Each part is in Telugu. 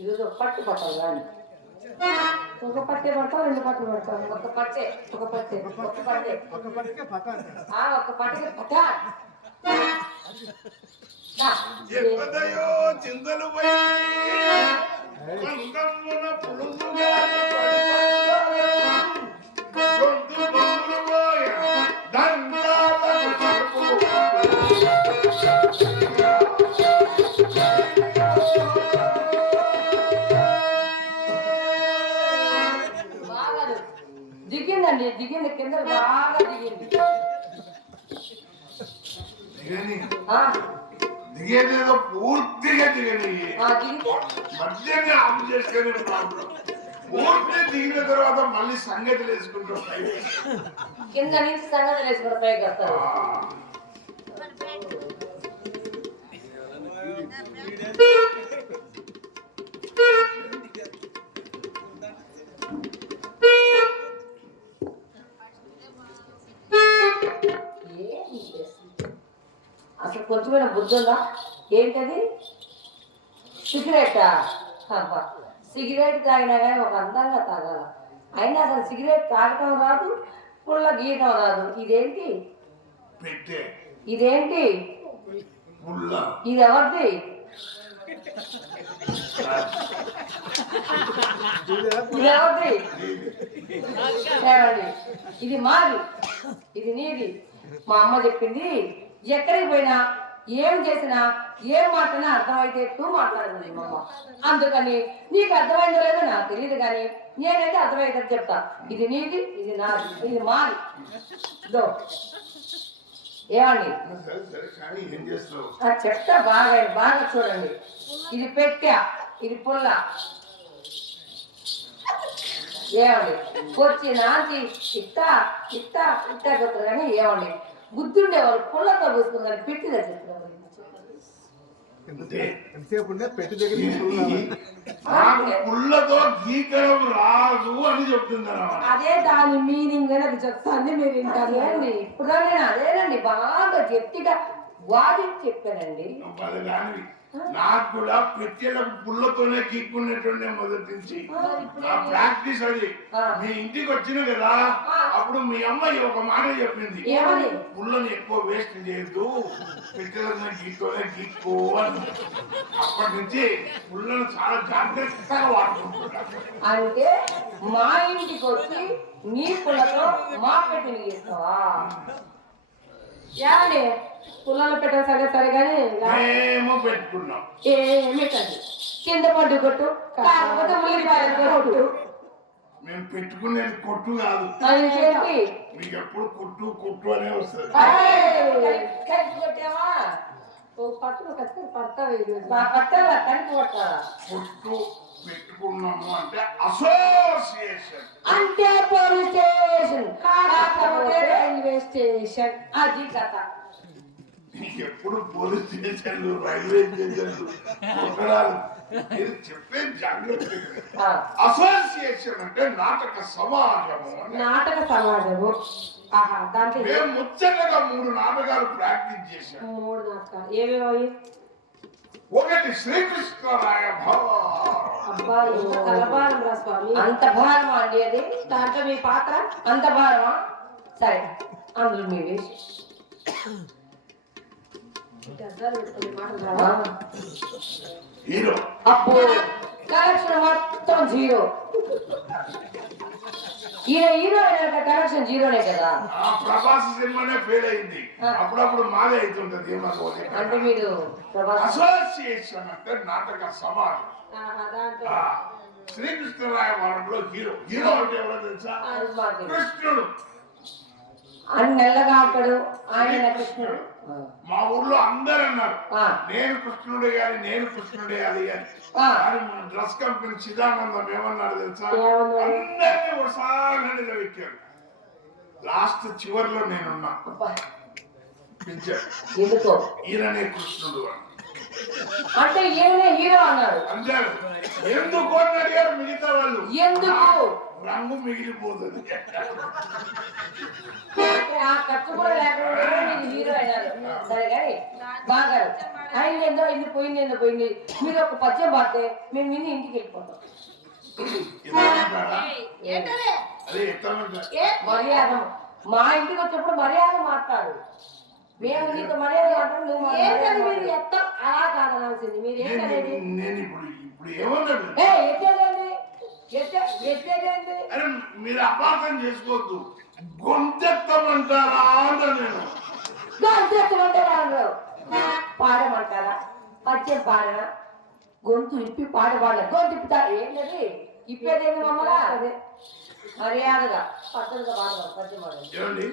ఈరోజు ఒక పట్టు పట్టాలి కానీ ఒక పట్టే పడతావు, రెండు పట్టలు పడతావు. ఒక పట్టే ఒక పట్టే ఒక పట్టే ఒక పట్టకే పట్ట చింతలు దిగిందండి, దిగింది కింద బాగా దిగింది. దిగేదేదో పూర్తిగా దిగని మధ్యనే ఆపు చేసుకుని పూర్తి దిగిన తర్వాత మళ్ళీ సంగతులు వేసుకుంటాయి. కింద నుంచి సంగతులు వేసుకుంటాయి కదా. అసలు కొంచెమైనా బుద్ధి ఉందా? ఏంటది? సిగరెటా? అబ్బా, సిగరెట్ తాగినా కానీ ఒక అందంగా తాగాల. అయినా అసలు సిగరెట్ తాగటం రాదు, పుల్ల గీయటం రాదు. ఇదేంటి? ఇదేంటి? ఇది ఎవరిది? ఇది ఎవరిది? ఇది మాది, ఇది నీది. మా అమ్మ చెప్పింది, ఎక్కడికి పోయినా ఏం చేసినా ఏం మాట్లాడినా అర్థమైతే మాట్లాడుతుంది మా అమ్మ. అందుకని నీకు అర్థమైందో లేదో నాకు తెలియదు, కానీ నేనైతే అర్థమయ్యేటట్టు చెప్తా. ఇది నీది, ఇది నాది, ఇది మాది. ఏమండి చెప్తా, బాగా బాగా చూడండి. ఇది పెట్టా, ఇది పుల్ల. ఏమండి వచ్చి నాంచి ఇట్టా ఇట్టా ఇట్టా చెప్తారు, కానీ ఏమండి బుద్ధుండే వాళ్ళు పుల్లతో పూసుకున్నారు, పెట్టి దగ్గర అదే దాని మీనింగ్ అని అది చెప్తాను. మీరు వింటారు అండి. ఇప్పుడు నేను అదేనండి బాగా గట్టిగా వాదించి చెప్పానండి. నాకు కూడా ప్రత్యేక పుల్లతోనే గీక్కునేటువంటి మొదటి నుంచి ప్రాక్టీస్. అది మీ ఇంటికి వచ్చిన కదా, అప్పుడు మీ అమ్మాయి ఒక మాట చెప్పింది, పుల్లని ఎక్కువ వేస్ట్ చేయొద్దు, ప్రత్యేకంగా గీక్కోనే గీక్కో అని. అప్పటి నుంచి పుల్లను చాలా జాగ్రత్తగా వాడుకుంటున్నాను. అంటే మా ఇంటికి వచ్చి నీ పుల్లతో మా పెట్టిన గీస్తావా? ఏమండి పుల్లలు పెట్టాలి సరే సరే, కానీ పెట్టుకున్నాం ఏమిటండి కింద పడ్డు కొట్టు, కాకపోతే కొట్టు. మేము పెట్టుకునేది కొట్టు కాదు, మీకు ఎప్పుడు కొట్టు కొట్టు అనే వస్తుంది. కొట్టావా పట్టును ఖచ్చితంగా పడతావా? పట్టాలా కలిపి కొట్టాలా? కొట్టు పెట్టుకున్నాము అంటే అసోసియేషన్, అంటే పోలీస్ స్టేషన్, రైల్వే స్టేషన్. అది కథ. ఎప్పుడు పోలీస్ స్టేషన్లు, రైల్వే స్టేషన్లు కొట్టడాలు చెప్పే జాగ్రత్త. అసోసియేషన్ అంటే నాటక సమాజము. నాటక సమాజము. దాంట్లో మేము ముచ్చటగా 3 నాటకాలు ప్రాక్టీస్ చేశాం. 3 నాటకాలు ఏమేమి? ఒకటి శ్రీకృష్ణరాయ భారం. స్వామి అంత భారమా అండి అది? దాంట్లో మీ పాత్ర అంత భారమా? సరే, అందులో మీ వేసి అప్పుడు కలెక్షన్ మొత్తం 0. హీరో కలెక్షన్ 0నే కదా. ప్రభాస్ సినిమానే ఫెయిల్ అయింది, అప్పుడప్పుడు మాదే అవుతుంటది. అంటే మీరు అసోసియేషన్ అంటే నాటక సమాజం. శ్రీకృష్ణరాయ వారంలో హీరో అంటే ఎవరో తెలుసా? కృష్ణుడు. నల్లగా ఉంటాడు ఆయన కృష్ణుడు. మా ఊర్లో అందరు అన్నారు నేను కృష్ణుడే గాని, నేను కృష్ణుడే అది అని. డ్రెస్ కంపెనీ చిదానందం ఏమన్నాడు తెలుసా? అందరినీ ఒకసారి నిలబెట్టాడు. లాస్ట్ చివరిలో నేనున్నా. ఎందుకో ఈయననే కృష్ణుడు అంటే ఈయననే హీరో అన్నాడు. అంటారు. ఎందుకు అని అడిగారు మిగతా వాళ్ళు. ఎందుకు? రంగు మిగిలిపోతుంది. ఆ ఖర్చు కూడా లేకుండా హీరో అయినారు. సరే కానీ బాగా ఆయన ఏందో ఇల్లు పోయింది ఏందో పోయింది. మీరు ఒక పద్యం పాడితే మేము విని ఇంటికి వెళ్ళిపోతాం. అదే ఎత్తమంటారు. మర్యాద మా ఇంటికి వచ్చినప్పుడు మర్యాద మాట్లాడు. మేము నీకు మర్యాద మాట్లాడు, నువ్వు మీరు ఎత్తం అలా కాదనాల్సింది. మీరు ఏంటనేది నేను ఇప్పుడు ఏమన్నాడు? ఎత్తేదేంటి ఎత్తేదేంటి? అరే మీరు అపార్థం చేసుకోవద్దు. గొంతెత్తమంటారా అంట నేను. గొంతెత్తమంటారా? పాడమంటారా? పద్యం పాడనా? గొంతు ఇప్పి పాడబాడ గొంతు ఇప్పుతారు. ఏంటది ఇప్పేదేమి మమ్మల్ని? అదే మర్యాదగా పద్ధతిగా పాడబాడు పద్యం పాడండి. ఏమండి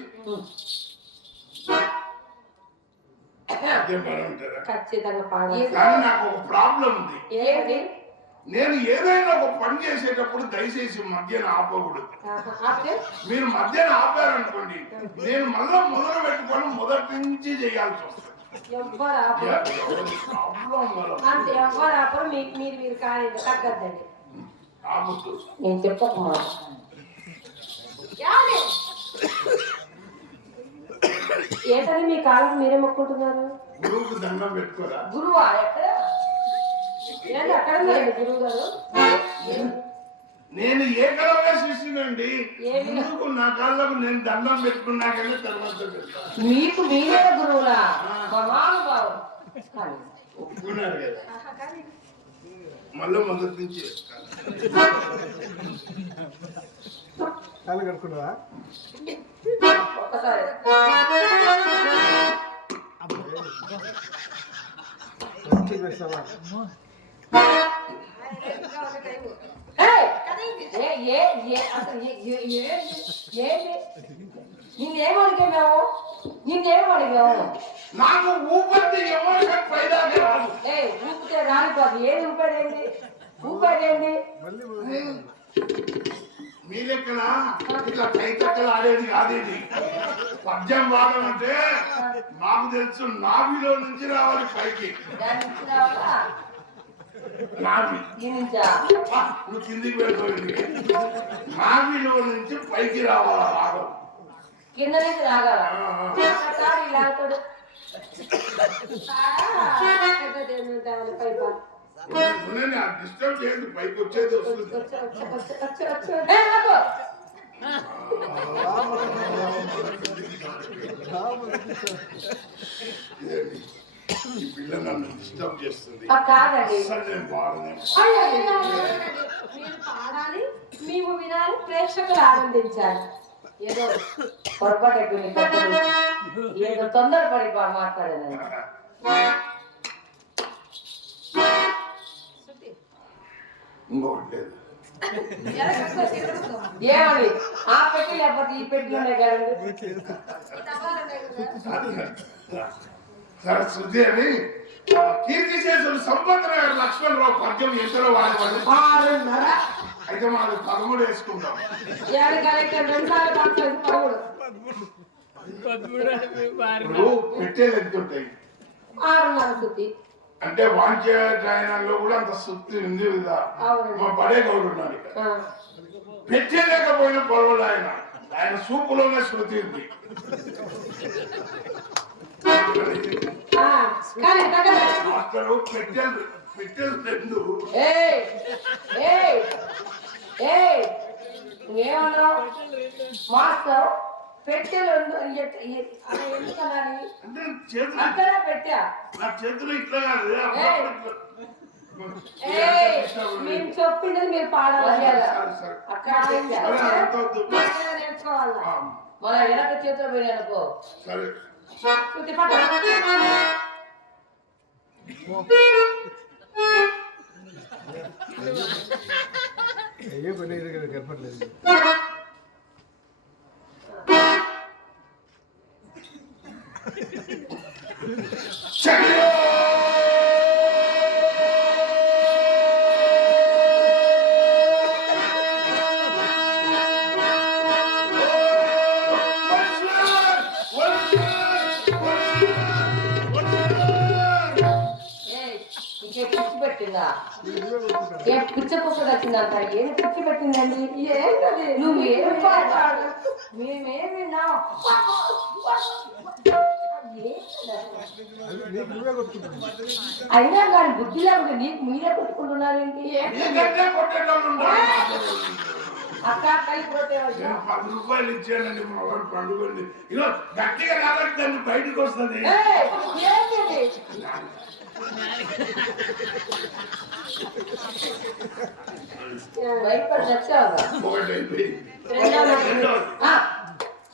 ఖచ్చితంగా పాడాలి. కానీ నాకు ఒక ప్రాబ్లం ఉంది. ఏంటి? నేను ఏదైనా ఒక పని చేసేటప్పుడు దయచేసి మధ్యన ఆపకూడదు. మీరు మధ్యన ఆపారనుకోండి, నేను మళ్ళా మొదలు పెట్టుకొని మొదటి నుంచి చేయాల్సి వస్తుంది. అంతే ఎవరు ఆపరు. మీరు కానీ తగ్గద్దండి. నేను చెప్పకు ఏంటని మీ కాళ్ళకు మీరే మొక్కుంటున్నారు? గురువుకు దండం పెట్టుకోరా? గురువా? ఎక్కడ ఏంటి అక్కడ గురువు గారు? నేను ఏకలవ్య శిష్యునండి. ఎందుకు నా కాళ్ళకు నేను దండం పెట్టుకున్నాకనే తర్వాత మీకు మీరే గురువులా? మహానుభావులు ఒప్పుకున్నారు కదా. మళ్ళీ మొదటి నుంచి కడుకున్నావా? ఒక్కసారి నిన్నేం అడిగాము? నిన్నేం అడిగాము? నాకు ఊపితే ఎమోషన్ పైదాకా రాదు. ఊపితే రాలిపోదు. ఏది ఊపేదేంటి? ఊపేదేంటి? మీ లెక్కన ఇట్లా కైతక్కలు ఆడేది కాదేది. పద్యం వాడమంటే నాకు తెలుసు నాభిలో నుంచి రావాలి పైకి. నాభి నువ్వు కిందికి వెళ్ళిపోయింది. నాభిలో నుంచి పైకి రావాలా రాగం. కింద నుంచి రాగల డిస్టర్బ్ చేయదు. పైకి వచ్చేది వస్తుంది. ఈ పిల్ల నన్ను డిస్టర్బ్ చేస్తుంది. మీరు పాడాలి, మేము వినాలి, ప్రేక్షకులు ఆనందించాలి. ఏదో పొరపాటు ఏదో తొందరపడి మాట్లాడాను. ఇంకొకటి లేదు. ఏమని ఆ పెట్టి లేకపోతే ఈ పెట్టి ఉన్నాయి కదండి. సరే శృతి అని కీర్తిశేషులు సంపత్నగర్ లక్ష్మణరావు పద్యం ఎంతలో వాడేవాడు? 6:30. అయితే మనం 13 వేసుకుంటాం. పెట్టేది ఎంత ఉంటాయి? 6:30 శుద్ధి. అంటే వాంఛలో కూడా అంత శుద్ధి ఉంది కదా. మా బడే గౌడు ఉన్నాడు ఇక్కడ. పెట్టేలేకపోయినా పర్వాలేదు. ఆయన సూపులోనే శృతి ఉంది. మాస్టరు పెట్టెలు రెండు. ఏమన్నావు మాస్టర్? పెట్టెలు అంటే చేతులు అక్కడ పెట్టా. నా చేతులు ఇట్లా కాదు. మేము చెప్పింది మీరు పాడాలి. అక్కడ నేర్చుకోవాలి. మన వెనక చేతిలో పోయినానుకో సరే అయ్యో పని కనపడలేదు. పిచ్చ కుక్క వచ్చిందంట. ఏం పిచ్చి పెట్టిందండి? ఏంటది? నువ్వేం మాట్లాడు? మేమేం విన్నాం? అది నీకు నువ్వే కొట్టుకుంటున్నావు. అయినా కానీ బుద్ధి లేకుండా నీకు మీరే కొట్టుకుంటున్నారేంటి? నీకంటే కొట్టేటోళ్ళు ఉన్నారు. అక్క కలిపోతే నేను 10 రూపాయలు ఇచ్చానండి మా వాడు పండుగండి. ఇగో గట్టిగా కాబట్టి దాన్ని బయటకు వస్తుంది. ఒకటి అయిపోయింది.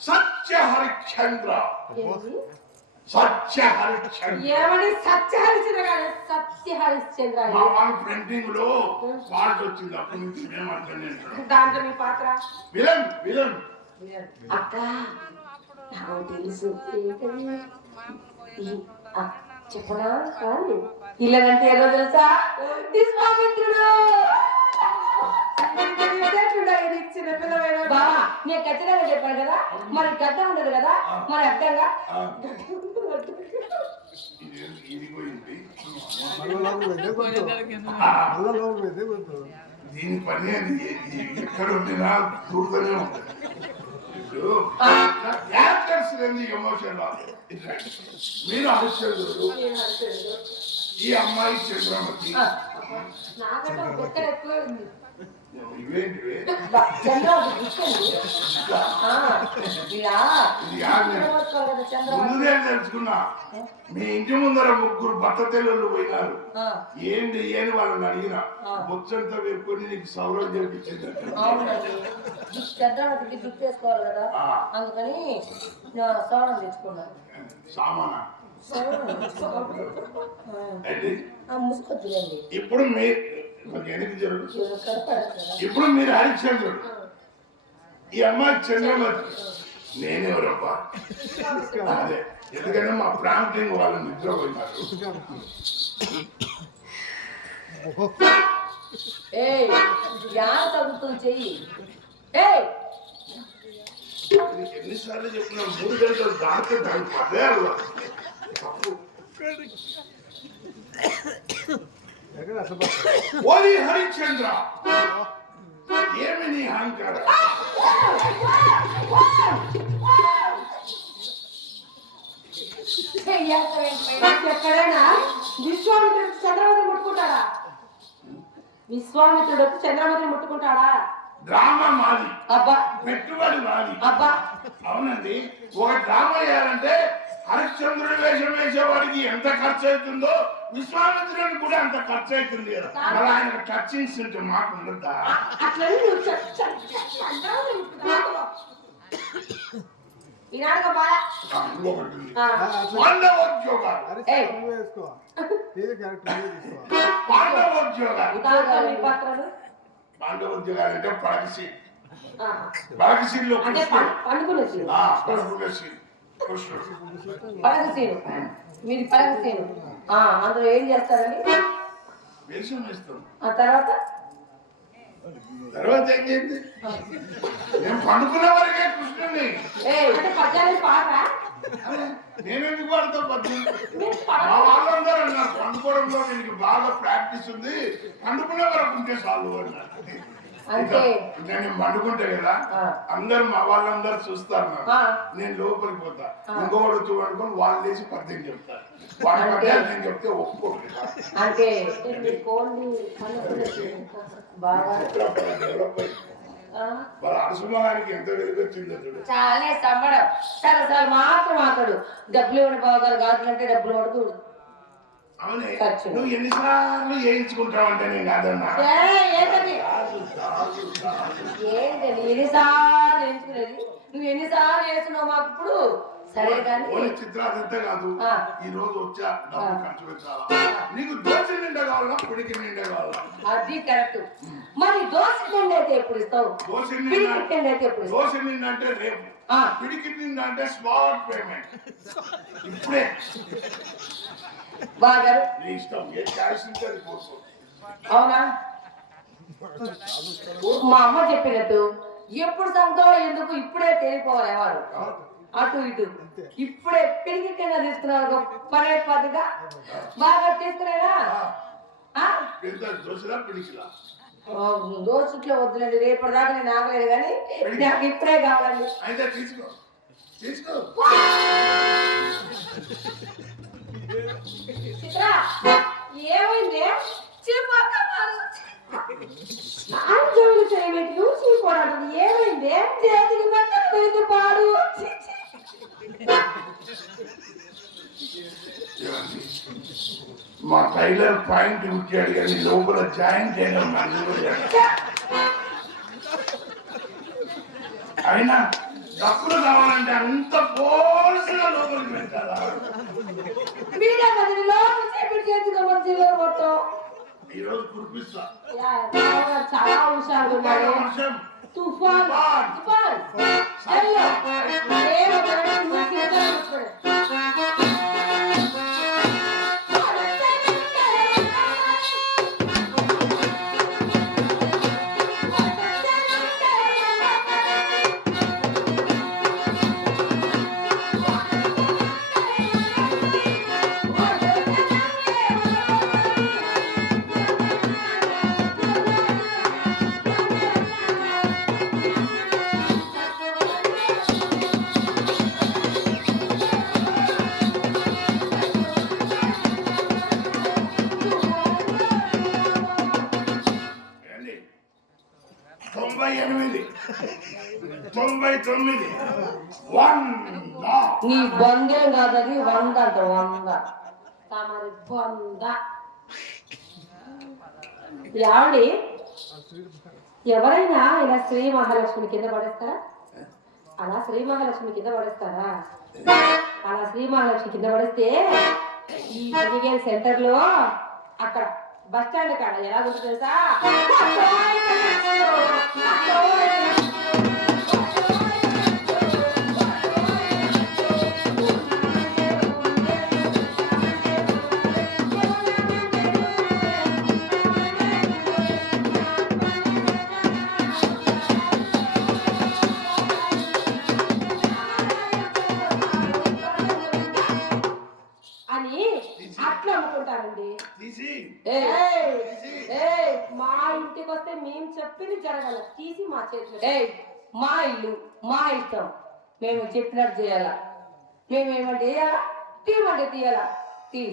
సత్య హరిశ్చంద్ర. సత్య హరిశ్చంద్ర ఏమని సత్య హరిశ్చంద్ర కాదు, సత్య హరిశ్చంద్ర. మా వాడు ప్రింటింగ్ లో పాట వచ్చింది. అప్పటి నుంచి మేము అంటాను దాంట్లో మీ పాత్ర విలన్ విలన్. అక్క నాకు తెలుసు చెప్పనా కాదు ఇలాగంటే ఏదో తెలుసా విశ్వామిత్రుడు. బా నేను ఖచ్చితంగా చెప్పాను కదా, మరి గద్దం ఉండదు కదా, మరి అర్థంగా ఇది పోయింది. మళ్ళా లోపల పెడితే కొడతావు. మళ్ళా లోపల పెడితే కొడతావు. దీని పని అది ఎక్కడ ఉండినా దూరుతూనే ఉంటుంది. ఇప్పుడు యాక్టర్స్ ఎమోషన్ మీరు హరిశ్చంద్రుడు, ఈ అమ్మాయి చంద్రమతి. నాకంటే ఒక ఎక్కడ ఎక్కువ ఉంది. ఇవేంటివే? ముందునే తెలుసుకున్నా. మీ ఇంటి ముందర 3 బట్ట తెల్లు పోయినారు. ఏంటి అని వాళ్ళని అడిగిన ముచ్చంతా వేపుకొని నీకు సౌరం చేపించింది. చంద్రమతికి గిఫ్ట్ చేసుకోవాలి కదా, అందుకని సోనం తెచ్చుకున్నాను. సామానా ముసుకొద్దులేండి. ఇప్పుడు ఇప్పుడు మీరు హరిశ్చంద్రుడు, ఈ అమ్మాయి చంద్రమతి. నేనెవరబ్బా? అదే ఎందుకంటే మా ప్రాంతం వాళ్ళు నిద్రపోయినారు. తగ్గుతుంది చెయ్యి. ఎన్నిసార్లు చెప్పినా 3 గంటలు దాటితే దాని పదే ఎక్కడ అసలు ఓరి హరిశ్చంద్ర, ఏమి నీ అహంకారం? ఎక్కడైనా విశ్వామిత్రుడు చంద్రమతిని ముట్టుకుంటాడా? విశ్వామిత్రుడు వచ్చి చంద్రమతిని ముట్టుకుంటాడా? డ్రామా మాది, అబ్బా పెట్టుబడి మాది. అబ్బా అవునండి, ఒక డ్రామా వేయాలంటే హరిశ్చంద్రుడి వేషం వేసేవాడికి ఎంత ఖర్చు అవుతుందో విశ్వామిత్రుడికి కూడా అంత ఖర్చు అవుతుంది కదా. అలా ఆయన టచింగ్స్ ఉంటే మాకు ఉండద్దా? అట్లని నువ్వు ఈనాడుగా బాగా పాండవోద్యోగాలు. నువ్వే వేసుకో. ఏది క్యారెక్టర్ నువ్వే తీసుకో. పాండవోద్యోగాలు. పాత్రలు పాండవోద్యోగాలు అంటే పడకసీల్లో అంటే పండుకునే సీను. పడక సీను, మీది పడక సీను. అందులో ఏం చేస్తారని వేషం వేస్తాం. ఆ తర్వాత ఏం చేయండి? నేను పండుకున్న వరకే కృష్ణుని. అంటే పద్యాలు పాట. నేనెందుకు వాడితో పద్యం? మా వాళ్ళందరూ అన్నారు పండుకోవడంలో నీకు బాగా ప్రాక్టీస్ ఉంది, పండుకునే వరకు ఉంటే చాలు అన్నారు. అంటే నేను పండుకుంటే కదా అందరు మా వాళ్ళందరూ చూస్తారు. నేను లోపలికి పోతా, ఇంకొకటి వచ్చి వండుకొని వాళ్ళు లేచి పద్యం చెప్తారు. వాళ్ళ పద్యాలు నేను చెప్తే ఒప్పుకోండి. అంటే బాగా వాళ్ళ అరసుమానికి ఎంత వెలుగొచ్చిందో చూడు. చాలా సంబడం. సరసాలు మాత్రం మాట్లాడు. డబ్బులు ఇవ్వండి బావగారు, గాజులంటే డబ్బులు పడుతూ. అవునే, నువ్వు ఎన్నిసార్లు చేయించుకుంటావంటే నేను కాదన్నా. ఏంటండి ఎన్నిసార్లు ఎంచుకునేది? నువ్వు ఎన్నిసార్లు వేస్తున్నావు మాకు ఇప్పుడు? సరే కానీ చిత్రాలంతే కాదు, ఈ రోజు వచ్చా డబ్బు ఖర్చు పెట్టాలా? నీకు దోశ నిండా కావాలా, పిడికి నిండా కావాలా? అది కరెక్ట్. మరి దోశ నిండా అయితే ఎప్పుడు ఇస్తావు? దోశ పిడికి నిండా అయితే ఎప్పుడు ఇస్తావు? దోశ నిండా అంటే రేపు, పిడికి నిండా అంటే స్పాట్ పేమెంట్ ఇప్పుడే. బాగా నీ ఇష్టం, ఏ క్యాష్ ఉంటే అది పోసుకో. అవునా? మా అమ్మ చెప్పినట్టు ఎప్పుడు సంతో ఎందుకు ఇప్పుడే తెలియపోవాలి ఎవరు అటు ఇటు. ఇప్పుడే పెరిగి కింద తీసుకున్నారు పనే పదిగా బాగా తీసుకునేనా? దోశలా పిడికిలా? దోశట్లో వద్దులేండి, రేపటి దాకా నేను ఆగలేదు కానీ నాకు ఇప్పుడే కావాలి. అయితే తీసుకో. తీసుకో. చిత్ర ఏమైంది ఆంజోలు చేయబెట్టి నువ్వు చీపోడాడు ఏమైంది చేతికి మెత్తలు తెలిసి పాడు మా టైలర్ పాయింట్ కుట్టాడు కానీ లోపల జాయింట్ అయినా అయినా డబ్బులు కావాలంటే అంత పోల్సిగా లోపలికి పెట్టాలా? మీరే కదండి లోపల చేపెట్టి చేతికి మంచిగా మొత్తం ఈరోజు కురిపిస్తా. చాలా హుషారు వర్షం తుఫాన్ తుఫాన్ అయ్యో ఏంటి? 98 99 100. నీ బందేం కాదది 100 అంట 100. తమరి బొంద యావడి ఎవరైనా ఇలా శ్రీ మహాలక్ష్మి కింద పడేస్తారా అలా శ్రీ మహాలక్ష్మి కింద పడేస్తారా అలా శ్రీ మహాలక్ష్మి కింద పడేస్తే ఈ పదిగేల సెంటర్ లో అక్కడ బస్ స్టాండ్ కాడ ఎలా ఉంటుంది తెలుసా అని అట్లా అమ్ముకుంటారండి తీసి మా ఇంటికి వస్తే మేము చెప్పింది జరగాల తీసి మా చేతిలో ఏయ్ మా ఇల్లు మా ఇష్టం మేము చెప్పినట్టు చేయాలా మేమేమంటే వేయాలా తీయమంటే తీయాలా తీ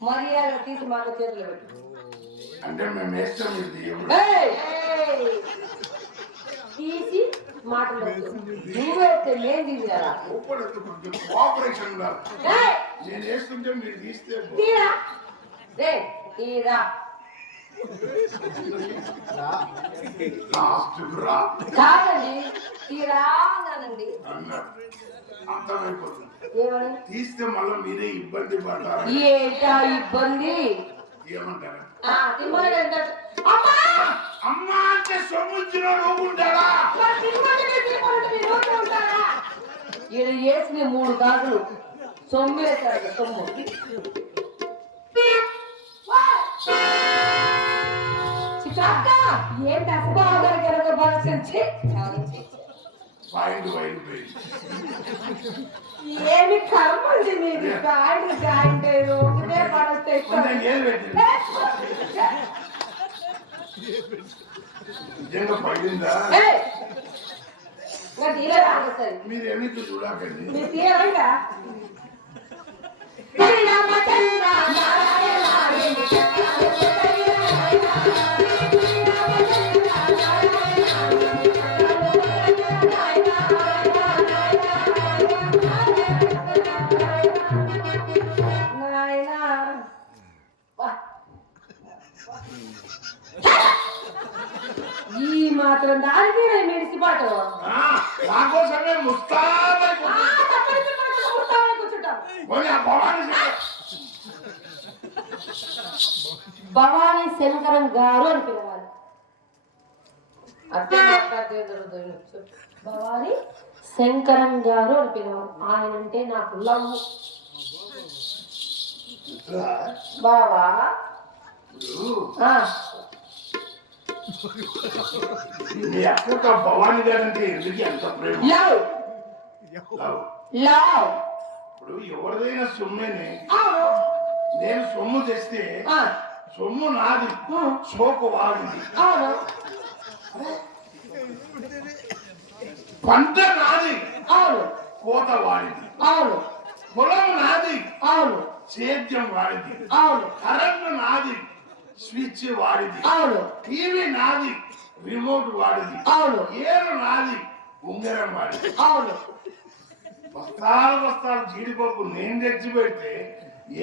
మర్యాద తీసి మాకు చేతులు పెట్టు అంటే మేము వేస్తాం ఇది తీయము. ఏయ్ తీసి మాటలు నువ్వేస్తే మేం తీయాలా లోపల కొంచెం కోఆపరేషన్ ఉండాలి. ఏయ్, నేను వేస్తుంటే మీరు తీస్తే తీరా రే తీరా లాస్ట్కు రా కాదండి తీరా అన్నానండి అన్నాడు. అర్థమైపోతుంది. ఏమని తీస్తే మళ్ళీ మీరే ఇబ్బంది పడతారు. ఏటా ఇబ్బంది ఏమంటారు? తిమ్మని అమ్మా అమ్మ అంటే సొమ్ముచ్చిన ఉంటాడా? మరి తిరుమలకి తీసుకుంటే మీరు ఊరికే ఉంటారా? ఈడ వేసిన 3 గాజులు సొమ్ము వేశారు సొమ్ము చిత్రాక్క, ఏంటి అసలు బాగా కనుక బలసించి పాయింట్ వైపు ఏమి కర్మ ఉంది మీది గాడి గాడి ఒకటే పడస్తే ఏది పెట్టింది నిజంగా పడిందా? మీరు ఎన్నిటి చూడకండి. మీ తీయరంగా ఈ మాత్రం దానికి మెడిసిపాటు నాకోసమే ముస్తాబై కూర్చుంటాం భవానీ శంకరం గారు అని పిలవాలి అర్థం మాట్లాడితే జరుగుతుంది. భవాని శంకరం గారు అని పిలవాలి. ఆయన అంటే నాకు లవ్ బావా. మీ అక్క భవానీ గారంటే ఎందుకు ఎంత ప్రేమ? Love love. లవ్ ఇప్పుడు ఎవరిదైనా సొమ్మేనే. అవును. నేను సొమ్ము తెస్తే సొమ్ము నాది, సోకు వాడింది. అవును. పంట నాది, అవును. కోత వాడిది, అవును పొలం నాది, అవును సేద్యం వాడిది, అవును కరెంటు నాది, స్విచ్ వాడిది, అవును టీవీ నాది, రిమోట్ వాడిది, అవును ఏరు నాది, ఉంగరం వాడిది. అవును బస్తాలు బస్తాలు జీడిపప్పు నేను తెచ్చి పెడితే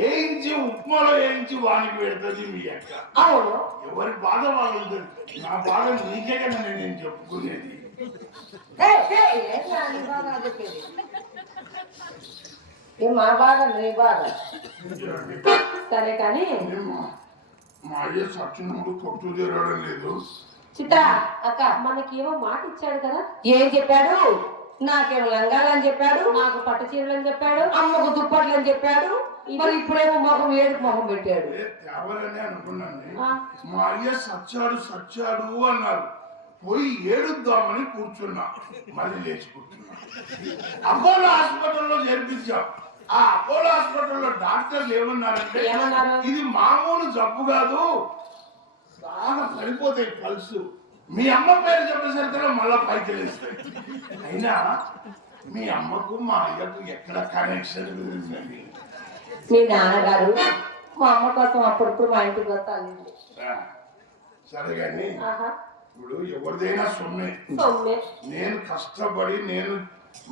ఏ ఇంచి ఉప్మాలో ఏ ఇంచి వానికి పెడుతుంది మీ అక్క. అవును ఎవరి బాధ వాళ్ళు నా బాధ నీకే కదా నేను చెప్పుకునేది. ఏంటా నీ బాధ చెప్పేది? ఏ మా బాధ నీ బాధ సరే కానీ మా అయ్య సచ్చినప్పుడు కొట్టు తిరగడం లేదు. చిత్ర అక్క మనకేమో మాట ఇచ్చాడు కదా. ఏం చెప్పాడు? నాకేమో లంగాలని చెప్పాడు, నాకు పట్టు చీరలని చెప్పాడు, అమ్మకు దుప్పట్లు అని చెప్పాడు. మరి ఇప్పుడేమో మొహం ఏడుపు మొహం పెట్టాడు. తేవాలని అనుకున్నాను. మా అయ్య సచ్చాడు అన్నారు. పోయి ఏడుద్దామని కూర్చున్నా, మళ్ళీ లేచి కూర్చున్నా. అపోలో హాస్పిటల్లో చేర్పించాం. ఆ అపోలో హాస్పిటల్లో డాక్టర్లు ఏమన్నారంటే ఇది మామూలు జబ్బు కాదు, బాగా పడిపోతాయి పల్సు. మీ అమ్మ పేరు చెప్పేసరికి మళ్ళా పైకి లేస్తాయి. అయినా మీ అమ్మకు మా అయ్యకు ఎక్కడ కనెక్షన్ ఉందండి? మీ నాన్నగారు మా అమ్మ కోసం అప్పుడప్పుడు మా ఇంటికి వస్తాను. సరే కానీ ఇప్పుడు ఎవరిదైనా సొమ్మే. నేను కష్టపడి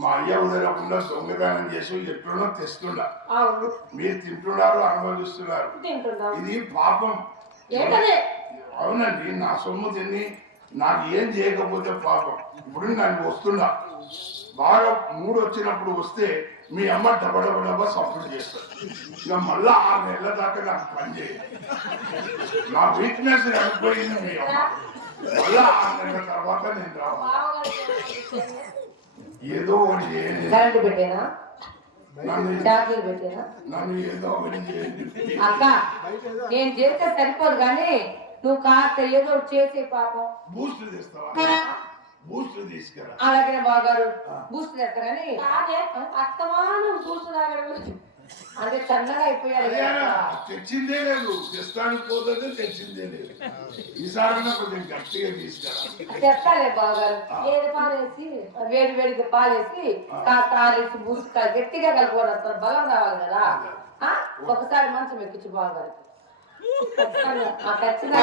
మా అయ్య వదలకుండా దొంగదానం చేసి ఎట్లనో తెస్తున్నా. మీరు తింటున్నారు, అనుభవిస్తున్నారు. ఇది పాపం. అవునండి, నా సొమ్ము తిని నాకు ఏం చేయకపోతే పాపం. ఇప్పుడు నాకు వస్తున్నా, బాగా మూడు వచ్చినప్పుడు వస్తే మీ అమ్మ డబ్బా సపోర్ట్ చేస్తారు. ఇక మళ్ళా 6 నెలల దాకా నాకు పని చేయాలి. నా వీక్నెస్ అనిపోయింది మీ అమ్మ. మళ్ళా 6 నెలల తర్వాత నేను రావాలి. ఏదో ఒకటి చేయండి, నన్ను ఏదో ఒకటి చేయండి. అక్క నేను చేస్తే సరిపోదు కానీ నువ్వు కాస్త ఏదో ఒకటి చేసే పాపం. బూస్ట్ తీస్తావా? బూస్ట్ తీసుకురా. అలాగే బాగారు బూస్ట్ తెస్తారని అస్తమానం బూస్ట్ తాగడం అంటే చల్లగా అయిపోయాడు. తెచ్చిందే లేదు, తెస్తానికి పోతే తెచ్చిందే లేదు. ఈసారి కొంచెం గట్టిగా తీసుకురా. తెస్తాలే బాగారు. ఏది పాలేసి వేడిగా పాలేసి కాస్త ఆరేసి బూస్ట్ గట్టిగా కలుపుకొని వస్తారు, బలం రావాలి కదా. ఒకసారి మంచం ఎక్కించు బాగారు. ఖచ్చితంగా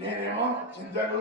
నేనేమో చింతలు